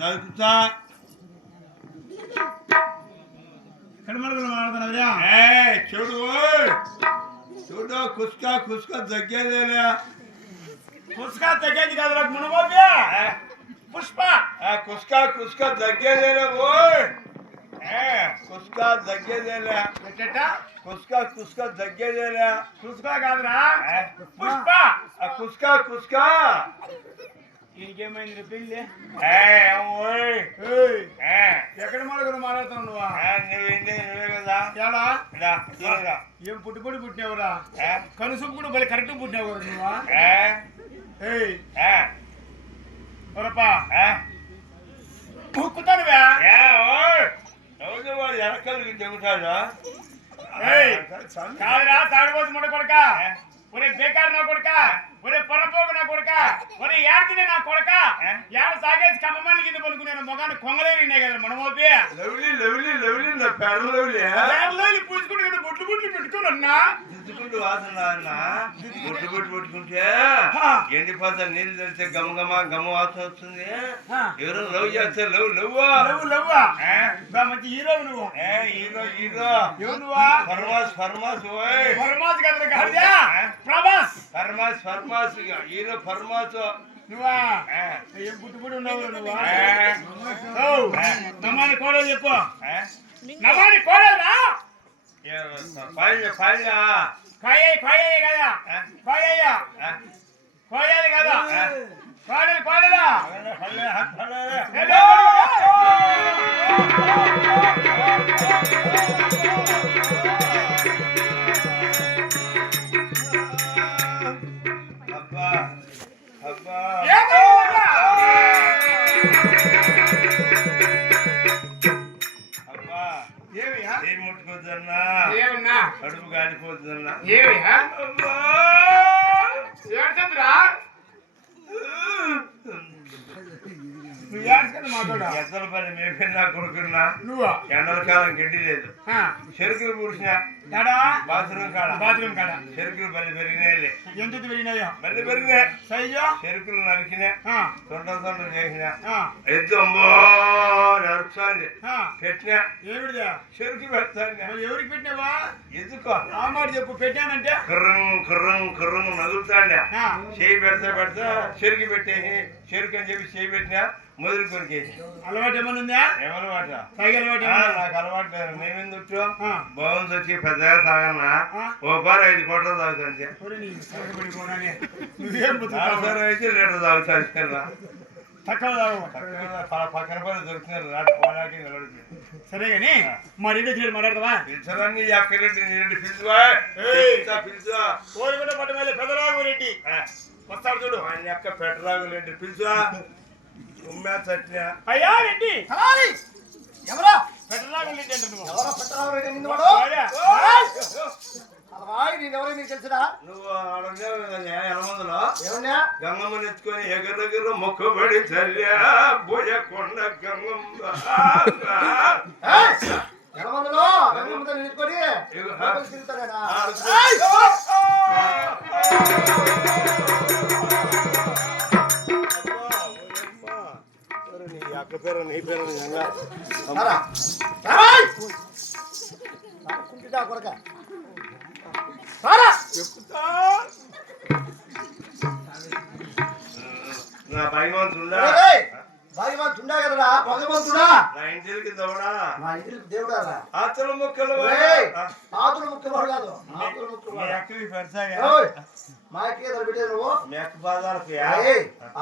నలుపుతా చూడు చూడు కుస్కా కుస్కా తగ్గేదేలే కుస్కా తగ్గేది కదా మునగోపే పుష్ప కుస్కా కుస్కా తగ్గేదేలే ఓయ్ కుస్కా తగ్గేదేలే కుస్కా కుస్కా తగ్గేదేలే కుస్కా కాదురా పుష్ప కుస్కా కుస్కా ఇంకేమైంది పెళ్ళి ఎక్కడ మొదలు మాట్లాడుతావు నువ్వా నువ్వే కదా ఏం పుట్టుబడి పుట్టినావురా కనుసూపు కూడా బలి కరెక్ట్ పుట్టినావు నువ్వా పొరపా కుక్కుతానువా వాడు ఎనకలు చెబుతాడు కాదురా తాడిపోతు మొడ కొడక ఒరే బేకారు నా కొడక ఒరే పొరపోగు నా కొడక ఒరే ఏడుతునే నా కొడక ఏడు సాగేసి కమ్మమాలి కింద పలుకునే మొగాన్ని కొంగలేరినాయి కదా మనమోపి లవ్లీ లవ్లీ లవ్లీ నా పేర్లవ్లీ పూసుకుంటే బొట్లు బొట్లు పెట్టుకుని అన్నా దిద్దుకుంటూ వాసన అన్న బొట్లు బొట్లు పెట్టుకుంటే ఎండిపోతా నీళ్ళు తెలిస్తే గమ గమ గమ వాసన వస్తుంది ఎవరు లవ్ చేస్తే లవ్ లవ్వా లవ్ లవ్వా మంచి హీరో నువ్వు హీరో హీరో ఎవరు నువ్వా ఫర్మాస్ ఫర్మాస్ ఓయ్ ఫర్మాస్ కదా కాదుయా ప్రభాస్ ఫర్మాస్ ఫర్మాస్ హీరో ఫర్మాస్ నువ్వా ఏం పుట్టుబడి ఉన్నావు నువ్వా నమ్మాని కోడలు చెప్పు నమ్మాని కోడలురా కోయాలి కదా కోయాలి కదా కోడలు కోడలా కడుపు కాలిపోతున్నా ఎద్దల పని మేపినా కొడుకున్నా నువ్వు ఎండల కాలం గడ్డి లేదు చెరుకులు పూడ్చిన బాత్రూమ్ కాడ చెరుకులు పని పెరిగినాయి ఎంత పెరిగినాయో మళ్ళీ పెరిగినాయి సైజు చెరుకులు నరికినా తొండలు తొండలు చేసినా ఎద్దు నడుస్తుంది పెట్టినా ఏమిడిదా చెరుకు పెడతాను ఎవరికి పెట్టినావా ఎందుకో ఆ మాట చెప్పు పెట్టానంటే కుర్రం కుర్రం కుర్రం నదులుతాండా చేయి పెడతా పెడతా చెరుకు పెట్టేసి చెరుకు అని చెప్పి చేయి పెట్టినా మొదలు కొరికేసి అలవాటు ఏమన్నా ఉందా ఏమలవాట నాకు అలవాటు మేమెందుకు బాగుంది వచ్చి పెద్దగా తాగన్నా ఓ పారు 5 కోట్ల తాగుతాంటే అయితే లీటర్ తాగుతాను పక్కన పని దొరుకుతున్నారు రాటు పోనాకి నిలబడి. సరే గాని మా రెడ్డి మాట్లాడతావా? పిలిచారని అక్కరెడ్డి రెడ్డి పిలుచువా పిలుచువా కోరికొండ పట్టు మీద పెదరాఘు రెడ్డి వస్తాడు చూడు. ఆయన యొక్క పెట్టరాఘు రెడ్డి పిలుచువా ఉమ్మా చట్నా. అయ్యా రెడ్డి ఎవరా పెదరాఘు రెడ్డి అంటే నువ్వు ఎవరో పెట్టరావు రెడ్డి నిన్ను వాడు నేనెవరో నీకు తెలుసురా? నువ్వు ఎలమందులో ఏమన్నా గంగమ్మని ఎత్తుకొని ఎగరగర మొక్కబడి చల్లా బోయకొండ గంగమ్మ ఎలమందులో గంగమ్మతో నిలుచుకొని తిరుగుతారా? నీ అక్క పేరు నీ పేరు కొరక చెప్తా నా భగవంతుడా భగవంతుడా కదరా భగవంతుడా నా ఇంటికి దవడా నా ఇంటికి దేవుడా ఆతుల ముక్కలు ఆతుల ముక్కవాడు కాదు ఆతుల ముక్కవాడు ఎక్కడికి పెడతాగా మాకే పెట్టే నువ్వు మెక్క బాధాలకు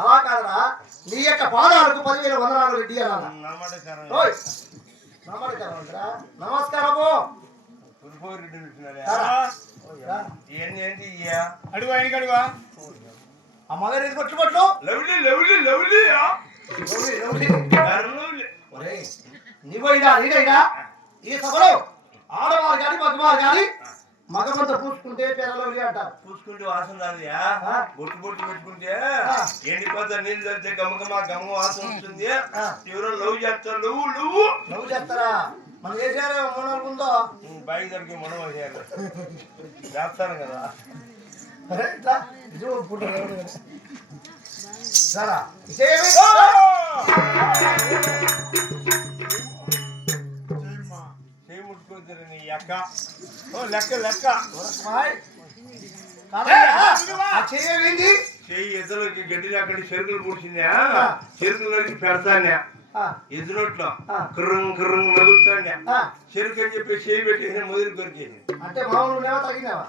అలా కాదరా నీ యొక్క పాదాలకు 10,000 వందనాలు రెడ్డి అన్నా నమస్కారము అడుగు ఆయనకి అడుగా ఆ మగ కొట్టుబట్లు లవ్లీ లవ్లీ లవ్లీ నీవైనా నేనైనా ఈ సభలో ఆడవారు కానీ మగవారు కానీ మగమంతా పూసుకుంటే పేరలవలి అంటారు. పూసుకుంటే వాసన రాదుయా బొట్టు బొట్టు పెట్టుకుంటే ఎండిపోతా నీళ్ళు చల్లితే గమగమ గమ వాసన వస్తుంది. ఎవరో లవ్ చేస్తారు లవ్ చేస్తారా? మనం వేసారే ఉందో బయట దొరికి మనం వేసారు చేస్తాను కదా సరా ముట్టుకుంటారు నీ అక్క లెక్క లెక్క చెయ్యి చెయ్యి ఎదురుకి గడ్డిలో అక్కడి చెరుకులు పూడ్చిందా చెరుకులకి పెడతానా ఎదురొట్లో కుర్రం కుర్రం నగులుతాడా చెరుకు అని చెప్పి చేయి పెట్టేసి మొదలు కొరికేసి అంటే మామూలు తగినావా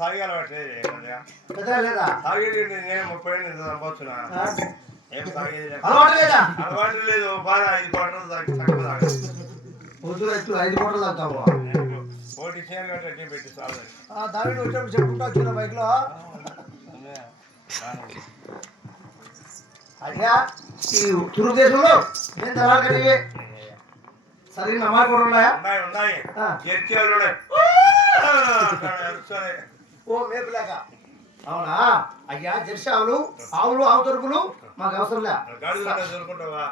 సాగిల సాగేది నేను 30 ఏళ్ళు సంపాదించున్నా ఏం సాగేది అలవాటు లేదు బాధ 5 కోట్ల తక్కువ తాగదు 5 కోట్ల తాగుతావు ఒకటి షేర్ కట్టి పెట్టి సాగు దాని వచ్చేప్పుడు చెప్పుకుంటా వచ్చిన బైక్ లో అయ్యా ఈ తూర్పు దేశంలో నేను తలాకడివే సరే నమ్మకం ఉన్నాయా? ఉన్నాయి ఓ మేపులాగా అవునా అయ్యా జెర్సీ ఆవులు ఆవులు ఆవు తరుపులు మాకు అవసరం లే. దొరుకుంటావా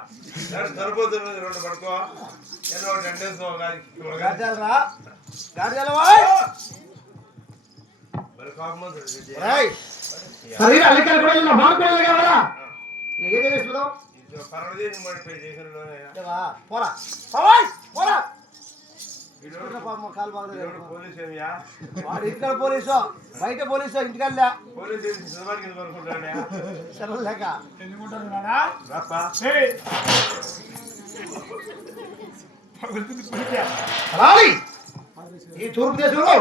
సరిపోతుంది 2 పడుకో గాడిదలరా సరే అల్లికల్ కూడా మాడుకోవాలి కదా నీకేం చేస్తున్నావు? పోరా పోరా వాడు ఇక్కడ పోలీసు బయట పోలీసు ఇంటికెళ్ళా లేక ఈ తూర్పు దేశంలో